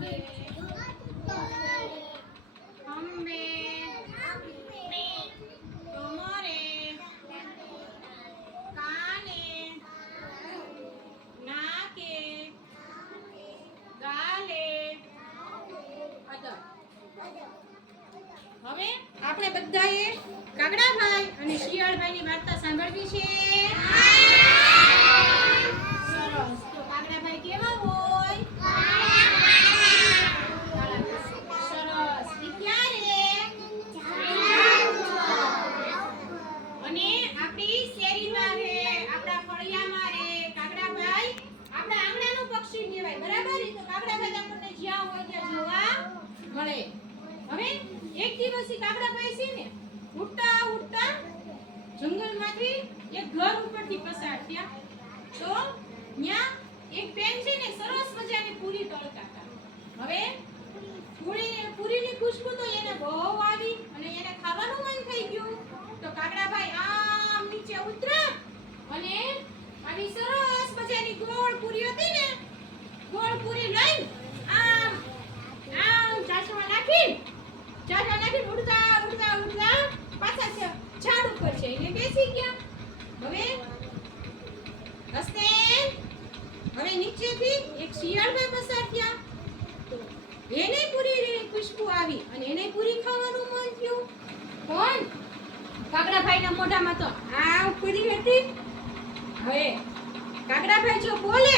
के खंबे कमरे काने नाके गाले अदर હવે આપણે બધાએ કાગડાભાઈ અને શિયાળભાઈની વાર્તા સાંભળવી છે સરસ તો કાગડાભાઈ કેવા હોય સરસ ઈ ક્યારે અને આપણી શેરીમાં રહે આપણા ફળિયામાં રહે કાગડાભાઈ આપણા આંગણાનું પક્ષી કહેવાય બરાબર તો કાગડાભાઈ આપણને જ્યાં હોય ત્યાં જોવા મળે હવે એક દિવસ કાગડાભાઈ છે ને ઉડતા ઉડતા જંગલમાંથી એક ઘર ઉપરથી પસાર થયા તો ત્યાં એક બેન છે ને સરસ મજાની પૂરી તળતા હતા હવે પૂરીની ખુશ્બુ તો એને બહુ આવી અને એને ખાવાનું મન થઈ ગયું તો કાગડાભાઈ આમ નીચે ઉતર્યા અને આવી સરસ મજાની ગોળ પૂરી હતી ને ગોળ પૂરી લઈ આમ ચાસમાં નાખી ઉડતા પાછા ઝાડ ઉપર છે એને બેસી ગયા હવે નીચેથી એક શિયાળભાઈ પસાર થયા તો એને પૂરી ખુશ્બુ આવી અને એને પૂરી ખાવાનું મન થયું કોણ કાગડાભાઈના મોઢામાં તો આ પૂરી હતી હવે કાગડાભાઈ જો બોલે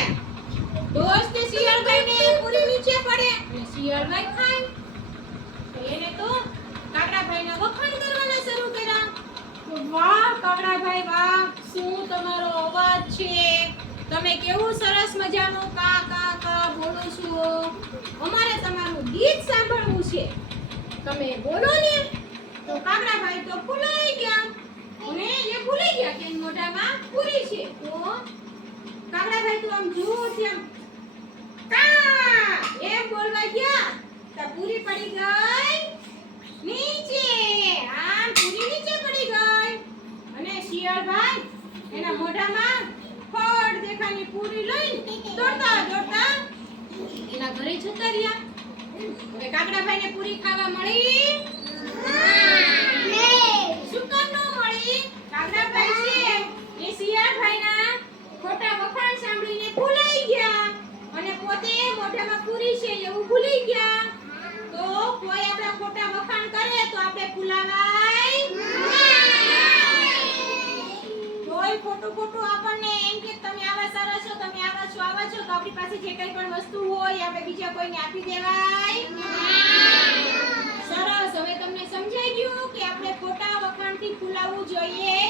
તો જ શિયાળભાઈને પૂરી નીચે પડે અને શિયાળભાઈ ખાય એને તો કાગડાભાઈના વખાણ કરવાના શરૂ કર્યા તો વાહ કાગડાભાઈ વાહ શું તમારો અવાજ છે તમે કેવું સરસ મજાનું કા કા કા બોલો છો અમારે તમારું ગીત સાંભળવું છે તમે બોલો ને તો કાગડાભાઈ તો ભૂલાઈ ગયા અને એ ભૂલી ગયા કે મોઢામાં પૂરી છે તો કાગડાભાઈ તો આમ જુઓ છે કા એમ બોલવા ગયા તો પૂરી પડી ગઈ નીચે આમ પૂરી નીચે પડી ગઈ અને શિયાળભાઈ એના મોઢામાં ફળ દેખાની પૂરી લઈ દોડતા એના ઘરે જતા રહ્યા હવે કાગડાભાઈને પૂરી ખાવા મળી શું કામ ન મળી કાગડાભાઈ છે એ શિયાળભાઈના ખોટા વખાણ સાંભળીને ભૂલાઈ ગયા અને પોતે મોઢામાં પૂરી છે એવું ભૂલી ગયા તો કોઈ આપણા ખોટા વખાણ કરે તો આપણે ભૂલાવાય કોઈ ખોટું આપણને એમ કે તમે આવા સારા છો તમે આવા છો તો આપણી પાસે જે કંઈ પણ વસ્તુ હોય આપણે બીજા કોઈને આપી દેવાય સરસ હવે તમને સમજાઈ ગયું કે આપણે ખોટા વખાણથી ભૂલાવવું જોઈએ